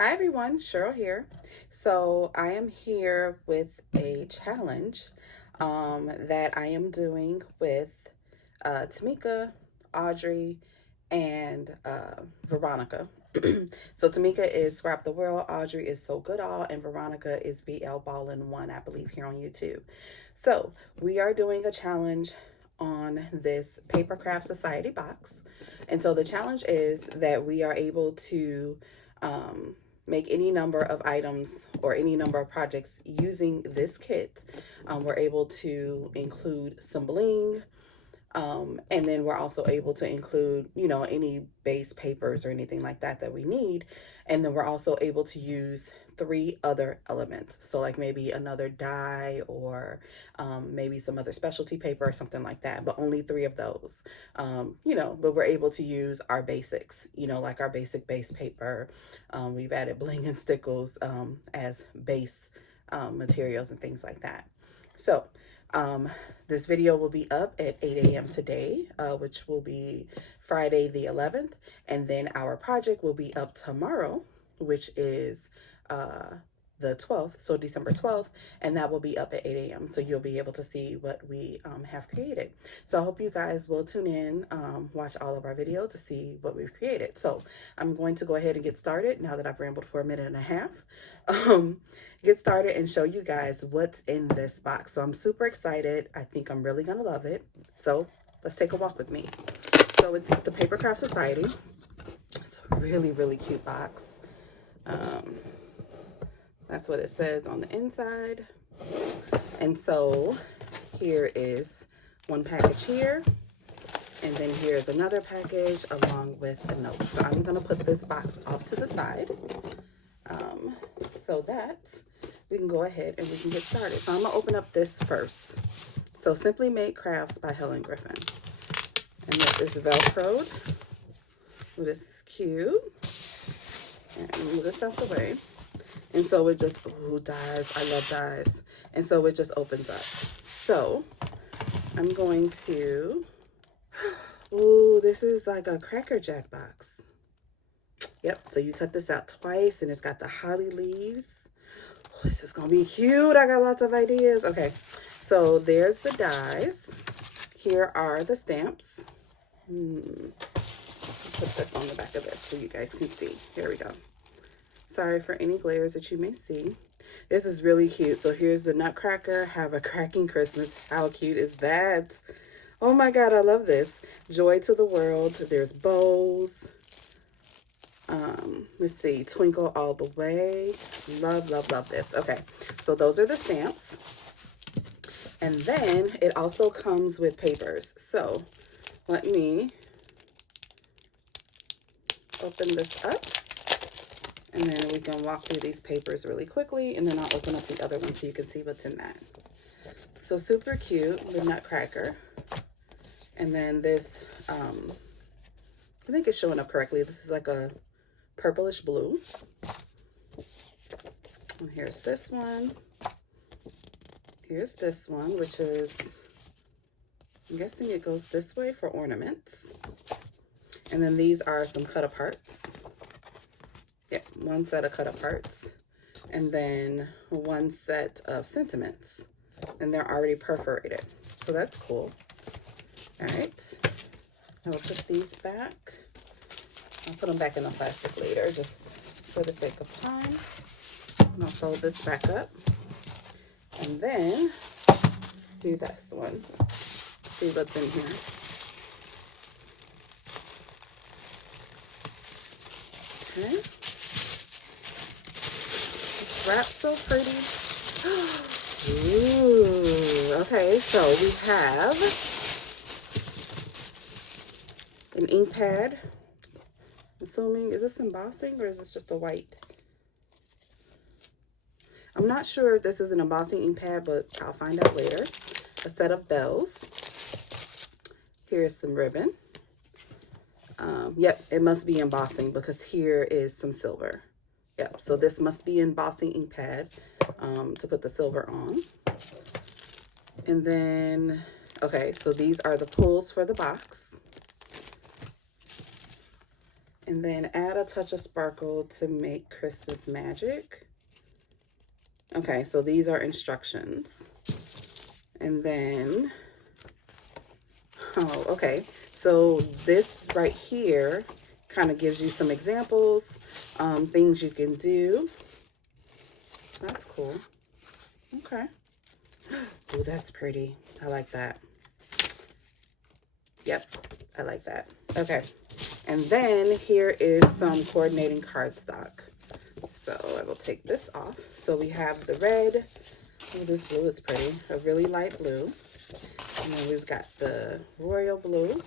Hi everyone, Cheryl here. So I am here with a challenge that I am doing with Tmika, Audrey, and Veronica. So Tmika is Scrap the World, Audrey is So Goodal, and Veronica is BL Ball in One, I believe, here on YouTube. So we are doing a challenge on this Papercraft Society box. And so the challenge is that we are able to um, make any number of items or any number of projects using this kit. We're able to include some bling, and then we're also able to include, any base papers or anything like that that we need. And then we're also able to use three other elements. So like maybe another die or maybe some other specialty paper or something like that, but only three of those. But we're able to use our basics, like our basic base paper. We've added bling and stickles as base materials and things like that. So um, this video will be up at 8 a.m. today, which will be Friday the 11th. And then our project will be up tomorrow, which is the 12th, so December 12th, and that will be up at 8 a.m. So you'll be able to see what we have created. So I hope you guys will tune in, watch all of our videos to see what we've created. So I'm going to go ahead and get started now that I've rambled for a minute and a half. Get started and show you guys what's in this box. So I'm super excited. I think I'm really gonna love it. So let's take a walk with me. So it's the Papercraft Society. It's a really, really cute box. That's what it says on the inside. And so here is one package here. And then here's another package along with a note. So I'm gonna put this box off to the side so that we can go ahead and we can get started. So I'm gonna open up this first. So Simply Made Crafts by Helen Griffin. And this is Velcroed. Ooh, this is cute. And move this out the way. And so it just, ooh, dies. I love dies. And so it just opens up. So I'm going to, ooh, this is like a Cracker Jack box. Yep, so you cut this out twice and it's got the holly leaves. Oh, this is gonna be cute. I got lots of ideas. Okay, so there's the dies. Here are the stamps. Put this on the back of this so you guys can see. Here we go. Sorry for any glares that you may see. This is really cute. So here's the Nutcracker. Have a cracking Christmas. How cute is that? Oh my God, I love this. Joy to the world. There's bows. Let's see, Twinkle All the Way. Love, love, love this. Okay, so those are the stamps. And then it also comes with papers. So let me open this up. And then we can walk through these papers really quickly. And then I'll open up the other one so you can see what's in that. So super cute, the Nutcracker. And then this, I think it's showing up correctly. This is like a purplish blue. And here's this one. Here's this one, which is, I'm guessing it goes this way for ornaments. And then these are some cut aparts. Yep, one set of cut aparts. And then one set of sentiments. And they're already perforated. So that's cool. All right. I will put these back. I'll put them back in the plastic later, just for the sake of time. And I'll fold this back up. And then let's do this one. See what's in here. Okay. It's wrapped so pretty. Ooh. Okay, so we have an ink pad. Assuming, is this embossing or is this just a white? I'm not sure if this is an embossing ink pad, but I'll find out later. A set of bells. Here's some ribbon. Yep, it must be embossing because here is some silver. Yep, so this must be embossing ink pad to put the silver on. And then, okay, so these are the pulls for the box. And then add a touch of sparkle to make Christmas magic. Okay, so these are instructions. And then, oh, okay. So this right here kind of gives you some examples, things you can do. That's cool. Okay. Oh, that's pretty. I like that. Yep, I like that. Okay. And then here is some coordinating cardstock. So I will take this off. So we have the red. Oh, this blue is pretty. A really light blue. And then we've got the royal blue.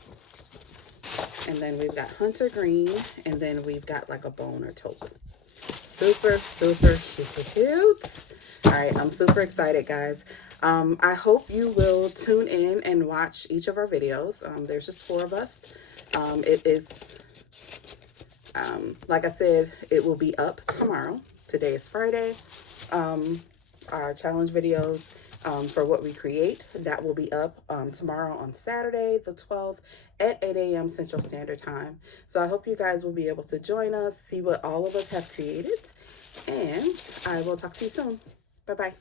And then we've got hunter green. And then we've got like a bone or taupe. Super, super, super cute. All right, I'm super excited, guys. I hope you will tune in and watch each of our videos. There's just 4 of us. It is, like I said, it will be up tomorrow. Today is Friday. Our challenge videos for what we create, that will be up tomorrow on Saturday, the 12th at 8 a.m. Central Standard Time. So I hope you guys will be able to join us, see what all of us have created, and I will talk to you soon. Bye-bye.